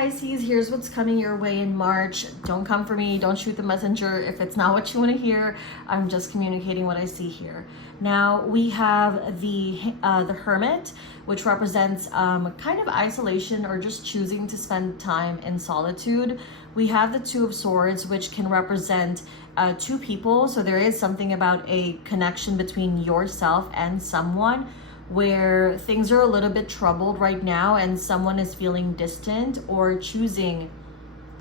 Pisces, here's what's coming your way in March. Don't come for me, don't shoot the messenger if it's not what you want to hear. I'm just communicating what I see here. Now we have the Hermit, which represents kind of isolation or just choosing to spend time in solitude. We have the Two of Swords, which can represent two people. So there is something about a connection between yourself and someone where things are a little bit troubled right now and someone is feeling distant or choosing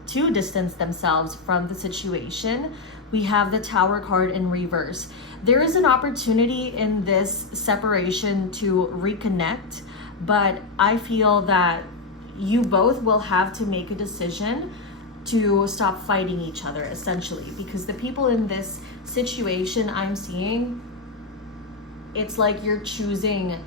to distance themselves from the situation. We have the Tower card in reverse. There is an opportunity in this separation to reconnect, but I feel that you both will have to make a decision to stop fighting each other, essentially, because the people in this situation I'm seeing, it's like you're choosing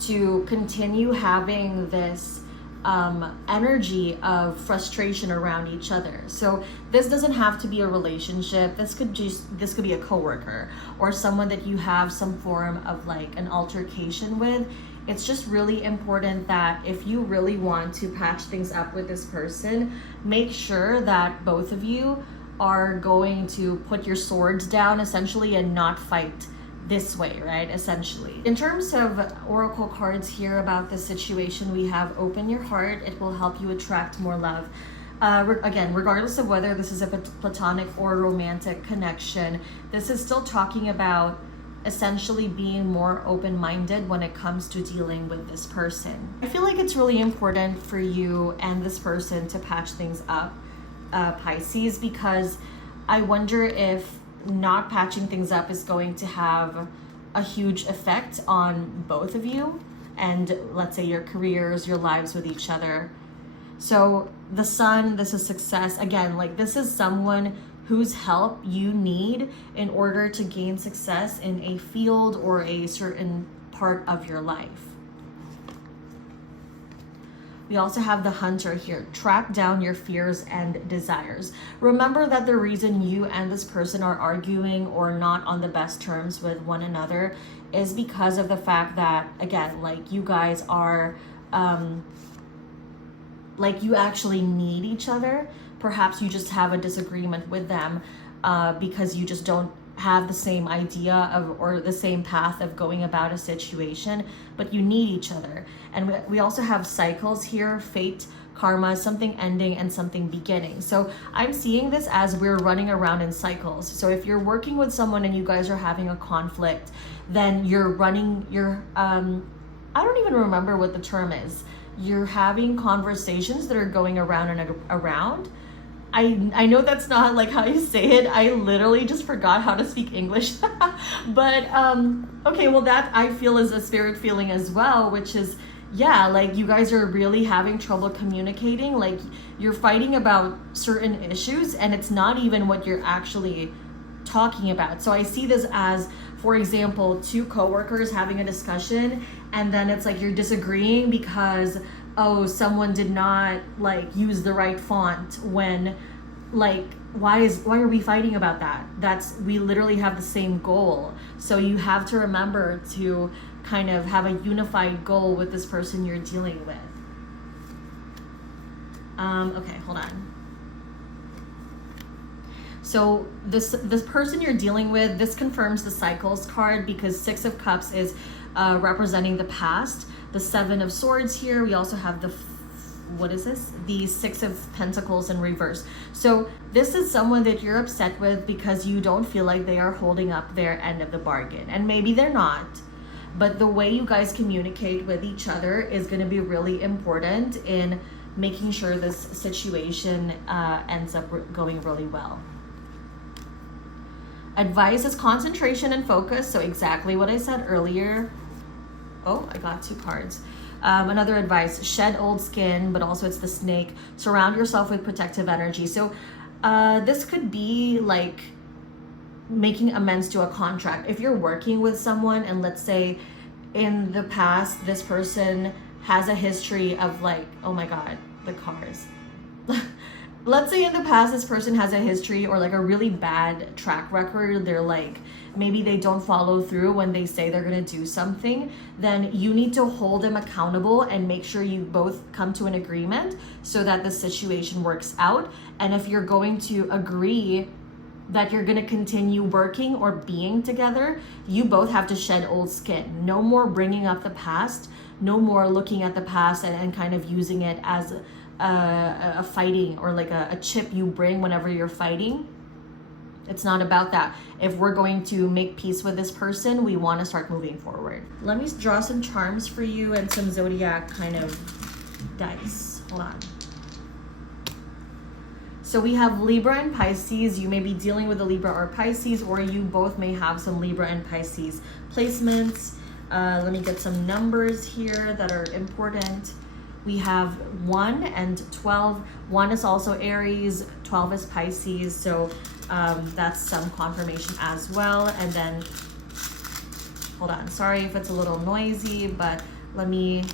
to continue having this energy of frustration around each other. So this doesn't have to be a relationship. This could be a coworker or someone that you have some form of like an altercation with. It's just really important that if you really want to patch things up with this person, make sure that both of you are going to put your swords down essentially and not fight this way, right? Essentially. In terms of oracle cards here about this situation, we have open your heart. It will help you attract more love. Again, regardless of whether this is a platonic or romantic connection, this is still talking about essentially being more open-minded when it comes to dealing with this person. I feel like it's really important for you and this person to patch things up, Pisces, because I wonder if not patching things up is going to have a huge effect on both of you and, let's say, your careers, your lives with each other. So the Sun, this is success. Again, like this is someone whose help you need in order to gain success in a field or a certain part of your life. We also have the Hunter here. Track down your fears and desires. Remember that the reason you and this person are arguing or not on the best terms with one another is because of the fact that, again, like you guys are, like you actually need each other. Perhaps you just have a disagreement with them because you just don't have the same idea of or the same path of going about a situation, but you need each other. And we also have cycles here, fate, karma, something ending and something beginning. So I'm seeing this as we're running around in cycles. So if you're working with someone and you guys are having a conflict, then you're I don't even remember what the term is. You're having conversations that are going around and around. I know that's not like how you say it. I literally just forgot how to speak English. But okay, well that I feel is a spirit feeling as well, which is, yeah, like you guys are really having trouble communicating. Like you're fighting about certain issues and it's not even what you're actually talking about. So I see this as, for example, two coworkers having a discussion and then it's like you're disagreeing because someone did not like use the right font when, like, why are we fighting about that? We literally have the same goal. So you have to remember to kind of have a unified goal with this person you're dealing with. Okay, hold on. So this person you're dealing with, this confirms the cycles card because Six of Cups is representing the past. The Seven of Swords here. We also have the Six of Pentacles in reverse. So this is someone that you're upset with because you don't feel like they are holding up their end of the bargain. And maybe they're not, but the way you guys communicate with each other is going to be really important in making sure this situation ends up going really well. Advice is concentration and focus. So exactly what I said earlier. Oh, I got two cards. Another advice, shed old skin, but also it's the Snake. Surround yourself with protective energy. So this could be like making amends to a contract. If you're working with someone and let's say in the past, this person has a history of like, oh my God, the cars. let's say in the past this person has a history or like a really bad track record, they're like, maybe they don't follow through when they say they're going to do something, then you need to hold them accountable and make sure you both come to an agreement so that the situation works out. And if you're going to agree that you're going to continue working or being together, you both have to shed old skin. No more bringing up the past, no more looking at the past and kind of using it as a fighting or like a chip you bring whenever you're fighting. It's not about that. If we're going to make peace with this person, we want to start moving forward. Let me draw some charms for you and some zodiac kind of dice. Hold on. So we have Libra and Pisces. You may be dealing with a Libra or Pisces, or you both may have some Libra and Pisces placements. Let me get some numbers here that are important. We have 1 and 12. 1 is also Aries, 12 is Pisces. So that's some confirmation as well. And then, hold on, sorry if it's a little noisy, but let me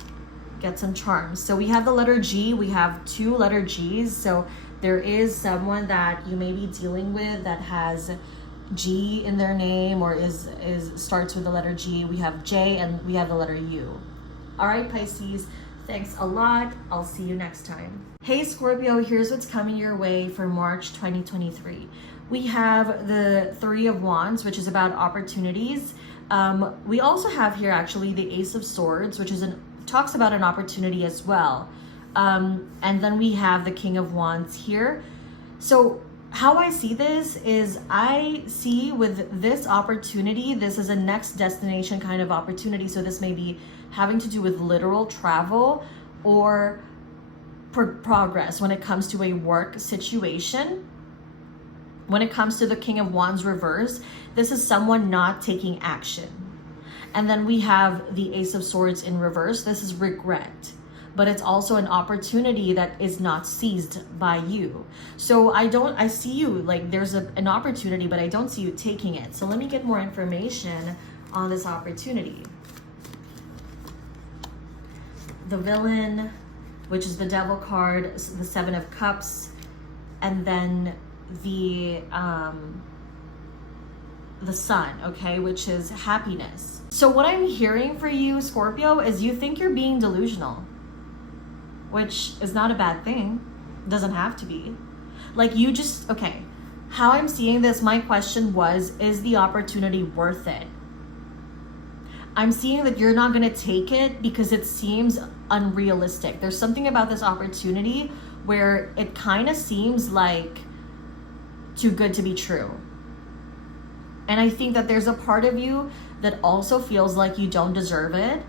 get some charms. So we have the letter G. We have 2 letter G's. So there is someone that you may be dealing with that has G in their name or is starts with the letter G. We have J and we have the letter U. All right, Pisces, thanks a lot. I'll see you next time. Hey Scorpio, here's what's coming your way for March 2023. We have the 3 of Wands, which is about opportunities. We also have here actually the Ace of Swords, which is talks about an opportunity as well. And then we have the King of Wands here. So how I see this is I see with this opportunity, this is a next destination kind of opportunity. So this may be having to do with literal travel or progress when it comes to a work situation. When it comes to the King of Wands reverse, this is someone not taking action. And then we have the Ace of Swords in reverse. This is regret, but it's also an opportunity that is not seized by you. So I see you like there's an opportunity, but I don't see you taking it. So let me get more information on this opportunity. The Villain, which is the Devil card, the 7 of Cups, and then the Sun, okay, which is happiness. So what I'm hearing for you, Scorpio, is you think you're being delusional, which is not a bad thing. Doesn't have to be. Like you just, okay, how I'm seeing this, my question was, is the opportunity worth it? I'm seeing that you're not going to take it because it seems unrealistic. There's something about this opportunity where it kind of seems like too good to be true. And I think that there's a part of you that also feels like you don't deserve it.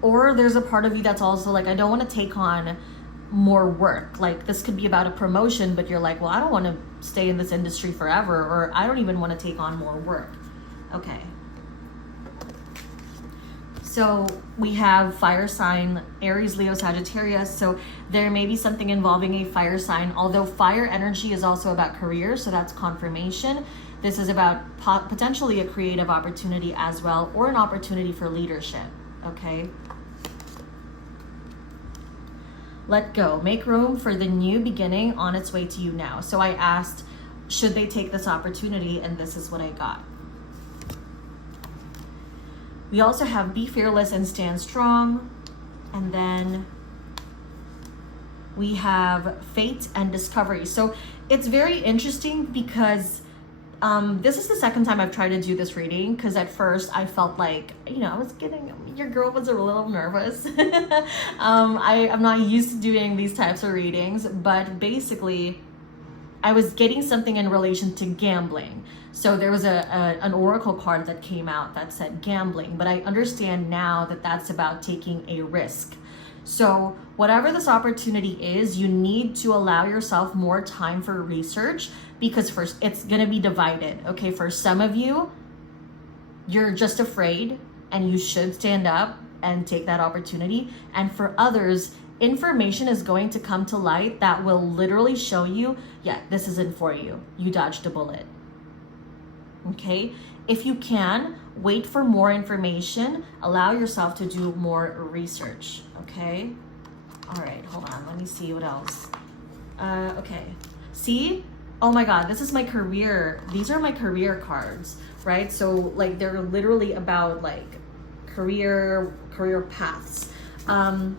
Or there's a part of you that's also like, I don't want to take on more work. Like this could be about a promotion, but you're like, well, I don't want to stay in this industry forever, or I don't even want to take on more work. Okay. So we have fire sign, Aries, Leo, Sagittarius. So there may be something involving a fire sign, although fire energy is also about career. So that's confirmation. This is about potentially a creative opportunity as well, or an opportunity for leadership. Okay. Let go. Make room for the new beginning on its way to you now. So I asked, should they take this opportunity? And this is what I got. We also have be fearless and stand strong. And then we have fate and discovery. So it's very interesting because this is the second time I've tried to do this reading, because at first I felt like, I was your girl was a little nervous. I'm not used to doing these types of readings, but basically I was getting something in relation to gambling. So there was an oracle card that came out that said gambling, but I understand now that that's about taking a risk. So whatever this opportunity is, you need to allow yourself more time for research, because first it's going to be divided. Okay, for some of you, you're just afraid and you should stand up and take that opportunity. And for others, information is going to come to light that will literally show you, yeah, this isn't for you. You dodged a bullet. Okay, if you can, wait for more information. Allow yourself to do more research. Okay, all right, hold on. Let me see what else. Okay. See? Oh my God, this is my career. These are my career cards, right? So like they're literally about like career paths. And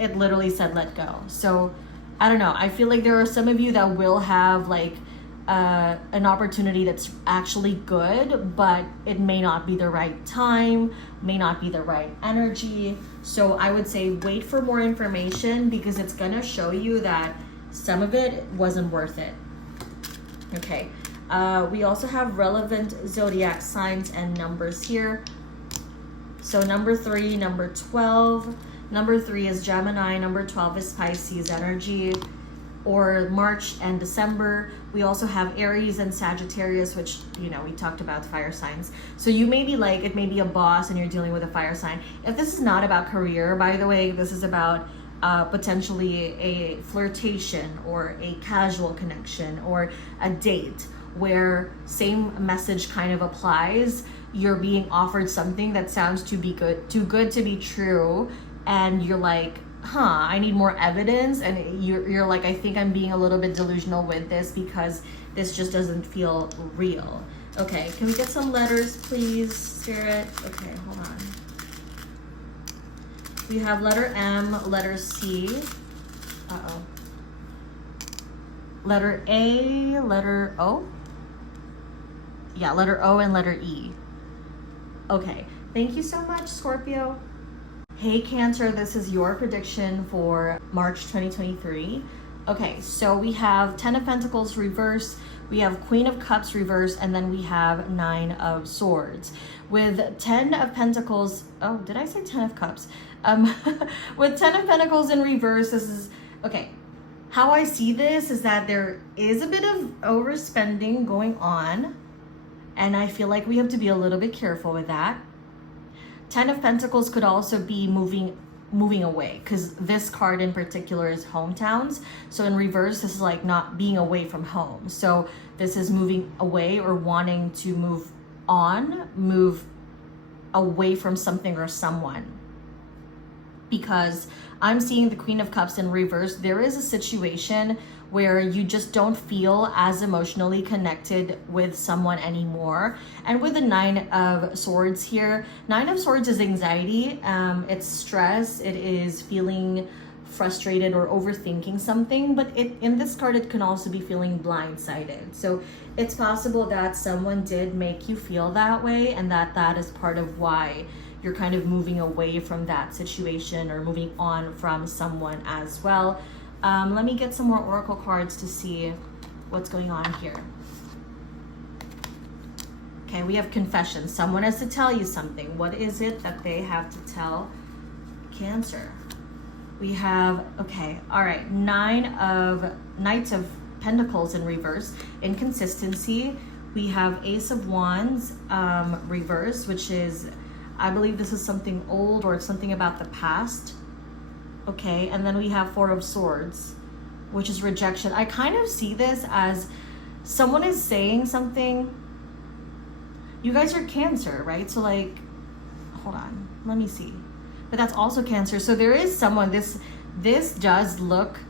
it literally said let go. So I don't know. I feel like there are some of you that will have like an opportunity that's actually good, but it may not be the right time, may not be the right energy. So I would say wait for more information because it's gonna show you that some of it wasn't worth it. Okay. We also have relevant zodiac signs and numbers here. So number 3, number 12. Number 3 is Gemini, number 12 is Pisces energy, or March and December. We also have Aries and Sagittarius, which, you know, we talked about fire signs. So you may be like, it may be a boss and you're dealing with a fire sign. If this is not about career, by the way, this is about potentially a flirtation or a casual connection or a date where same message kind of applies. You're being offered something that sounds too good to be true, and you're like, I need more evidence, and you're like, I think I'm being a little bit delusional with this because this just doesn't feel real. Okay, can we get some letters, please, Spirit? Okay, hold on. We have letter M, letter C, letter A, letter O. Yeah, letter O and letter E. Okay, thank you so much, Scorpio. Hey Cancer, this is your prediction for March 2023. Okay, so we have 10 of Pentacles reverse, we have Queen of Cups reverse, and then we have 9 of Swords. With 10 of Pentacles, oh, did I say 10 of Cups? With 10 of Pentacles in reverse, this is, okay, how I see this is that there is a bit of overspending going on, and I feel like we have to be a little bit careful with that. 10 of Pentacles could also be moving away, because this card in particular is hometowns. So in reverse, this is like not being away from home. So this is moving away or wanting to move away from something or someone. Because I'm seeing the Queen of Cups in reverse. There is a situation where you just don't feel as emotionally connected with someone anymore. And with the 9 of Swords here, 9 of Swords is anxiety, it's stress, it is feeling frustrated or overthinking something, but in this card, it can also be feeling blindsided. So it's possible that someone did make you feel that way, and that is part of why you're kind of moving away from that situation or moving on from someone as well. Let me get some more oracle cards to see what's going on here. Okay, we have confession. Someone has to tell you something. What is it that they have to tell Cancer? We have, okay, all right, Knights of Pentacles in reverse, inconsistency. We have Ace of Wands reverse, which is, I believe this is something old or it's something about the past. Okay, and then we have 4 of Swords, which is rejection. I kind of see this as someone is saying something. You guys are Cancer, right? So like, hold on, let me see. But that's also Cancer. So there is someone, this does look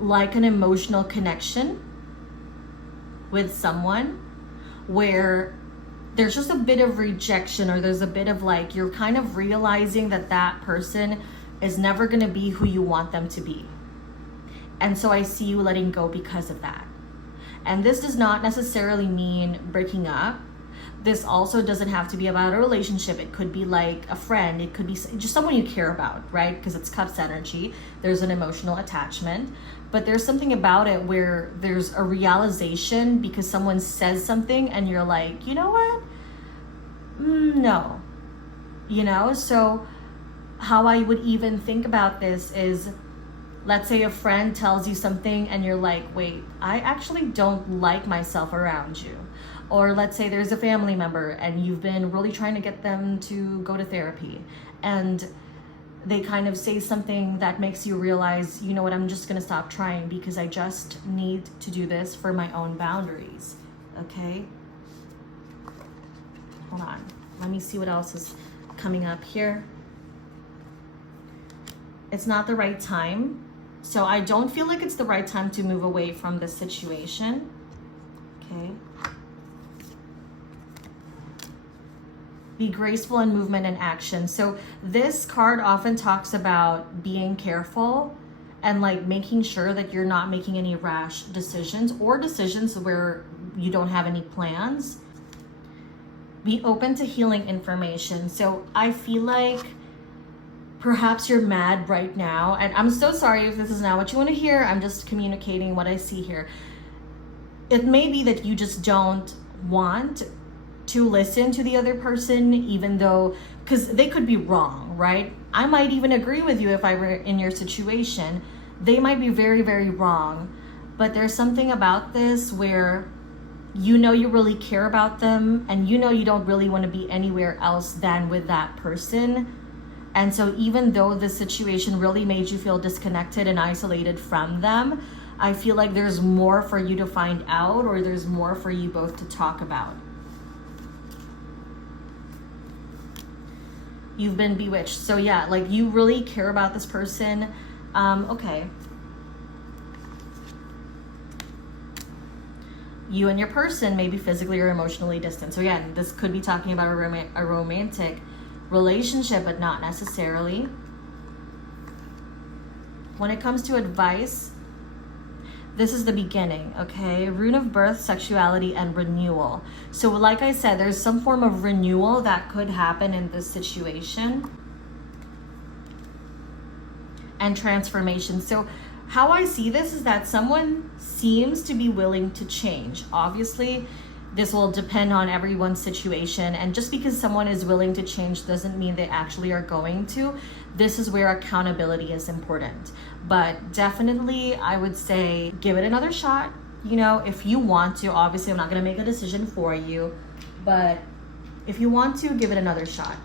like an emotional connection with someone where there's just a bit of rejection, or there's a bit of like, you're kind of realizing that that person is never going to be who you want them to be. And so I see you letting go because of that. And this does not necessarily mean breaking up. This also doesn't have to be about a relationship. It could be like a friend. It could be just someone you care about, right? Because it's Cups energy. There's an emotional attachment. But there's something about it where there's a realization because someone says something and you're like, you know what? No. You know, so how I would even think about this is, let's say a friend tells you something and you're like, wait, I actually don't like myself around you. Or let's say there's a family member and you've been really trying to get them to go to therapy, and they kind of say something that makes you realize, you know what, I'm just gonna stop trying because I just need to do this for my own boundaries. Okay? Hold on. Let me see what else is coming up here. It's not the right time. So I don't feel like it's the right time to move away from this situation. Okay. Be graceful in movement and action. So this card often talks about being careful and like making sure that you're not making any rash decisions or decisions where you don't have any plans. Be open to healing information. So I feel like perhaps you're mad right now, and I'm so sorry if this is not what you want to hear. I'm just communicating what I see here. It may be that you just don't want to listen to the other person, even though, because they could be wrong, right? I might even agree with you if I were in your situation. They might be very, very wrong. But there's something about this where you know you really care about them, and you know you don't really want to be anywhere else than with that person. And so even though the situation really made you feel disconnected and isolated from them, I feel like there's more for you to find out, or there's more for you both to talk about. You've been bewitched. So yeah, like you really care about this person. Okay. You and your person may be physically or emotionally distant. So again, this could be talking about a romantic relationship, but not necessarily. When it comes to advice, this is the beginning, okay? Rune of birth, sexuality, and renewal. So like I said, there's some form of renewal that could happen in this situation. And transformation. So how I see this is that someone seems to be willing to change. Obviously, this will depend on everyone's situation. And just because someone is willing to change doesn't mean they actually are going to. This is where accountability is important. But definitely, I would say give it another shot. You know, if you want to. Obviously, I'm not going to make a decision for you. But if you want to, give it another shot.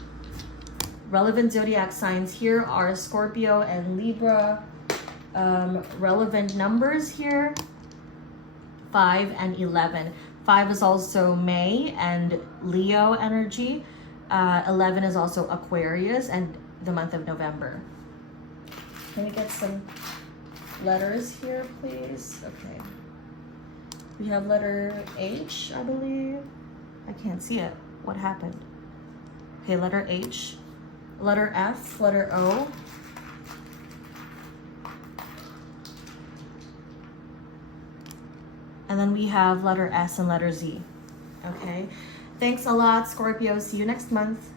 Relevant zodiac signs here are Scorpio and Libra. Relevant numbers here, 5 and 11. 5 is also May and Leo energy. 11 is also Aquarius and the month of November. Can we get some letters here, please? Okay. We have letter H, I believe. I can't see it. What happened? Okay, letter H. Letter F, letter O. And then we have letter S and letter Z. Okay. Thanks a lot, Scorpio. See you next month.